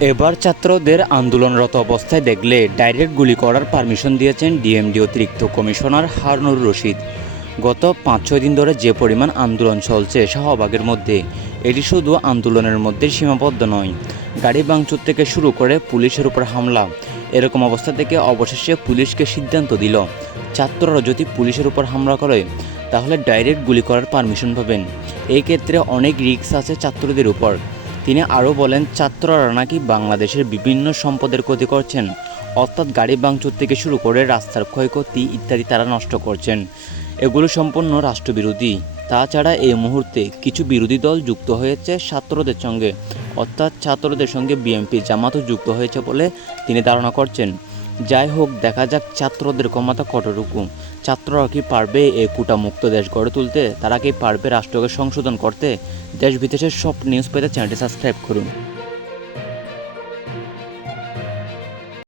এবার ছাত্রদের আন্দোলনরত অবস্থায় দেখলে ডাইরেক্ট গুলি করার পারমিশন দিয়েছেন ডিএমডি অতিরিক্ত কমিশনার হারুনুর রশিদ। গত ৫-৬ দিন ধরে যে পরিমাণ আন্দোলন চলছে শাহবাগের মধ্যে, এটি শুধু আন্দোলনের মধ্যে সীমাবদ্ধ নয়। গাড়ি ভাঙচুর থেকে শুরু করে পুলিশের উপর হামলা, এরকম অবস্থা থেকে অবশেষে পুলিশকে সিদ্ধান্ত দিল ছাত্ররা যদি পুলিশের উপর হামলা করে তাহলে ডাইরেক্ট গুলি করার পারমিশন পাবেন। এই ক্ষেত্রে অনেক রিস্ক আছে ছাত্রদের উপর। তিনি আরও বলেন, ছাত্ররা নাকি বাংলাদেশের বিভিন্ন সম্পদের ক্ষতি করছেন, অর্থাৎ গাড়ি ভাঙচুর থেকে শুরু করে রাস্তার ক্ষয়ক্ষতি ইত্যাদি তারা নষ্ট করছেন। এগুলো সম্পূর্ণ রাষ্ট্রবিরোধী। তাছাড়া এই মুহূর্তে কিছু বিরোধী দল যুক্ত হয়েছে ছাত্রদের সঙ্গে, অর্থাৎ ছাত্রদের সঙ্গে বিএনপি জামাতও যুক্ত হয়েছে বলে তিনি ধারণা করছেন। যাই হোক, দেখা যাক ছাত্রদের ক্ষমতা কতটুকু। ছাত্ররা কি পারবে এই কোটামুক্ত দেশ গড়ে তুলতে? তারা কি পারবে রাষ্ট্রকে সংশোধন করতে? দেশ বিদেশের সব নিউজ পেতে চ্যানেলটি সাবস্ক্রাইব করুন।